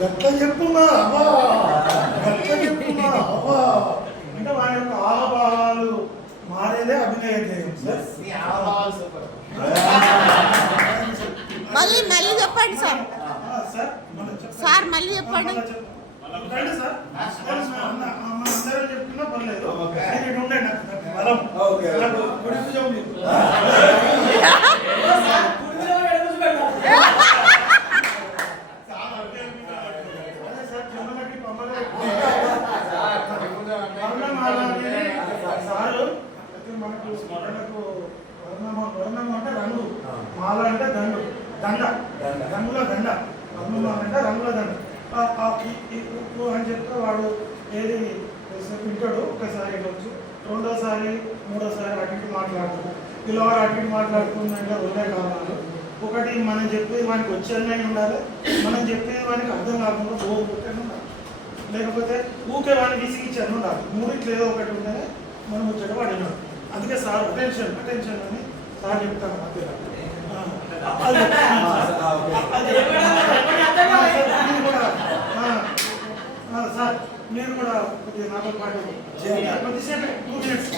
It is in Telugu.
గట్ల చెప్పున్నా అవా గట్ల చెప్పున్నా అవా అంటే వారి యొక్క ఆహాభావాలు మారేదే అభినయ ధ్యేయం మళ్ళీ మళ్ళీ చెప్పండి సార్. సార్ మళ్ళీ చెప్పండి. రండి సార్, అందరం చెప్తున్నా పర్లేదు, ఉండే బలం సారు మనకు వర్ణము అంటే రంగు, మాల అంటే దండు, దండ రంగుల దండ, వర్ణమాల అంటే రంగుల దండ. ఉప్పు అని చెప్తే వాడు ఏది వింటాడు, ఒకసారి వచ్చు, రెండోసారి మూడోసారి అటు మాట్లాడతాడు. పిల్లవాడు అటు మాట్లాడుతుందంటే రెండే కారణాలు. ఒకటి మనం చెప్పేది వానికి వచ్చేదని ఉండాలి, మనం చెప్పేది వానికి అర్థం కాకుండా బోర్ కొట్టని ఉండాలి, లేకపోతే ఊకే వాడిని విసిగిచ్చాను ఉండాలి. మూడిట్లో ఏదో ఒకటి ఉంటేనే మనం ముచ్చట పడినాడు. అందుకే సార్ అటెన్షన్ అటెన్షన్ అని సార్ చెప్తాను మధ్యలో. సార్ నేను కూడా కొద్దిగా నాతో పాటు కొద్దిసేపు 2 minutes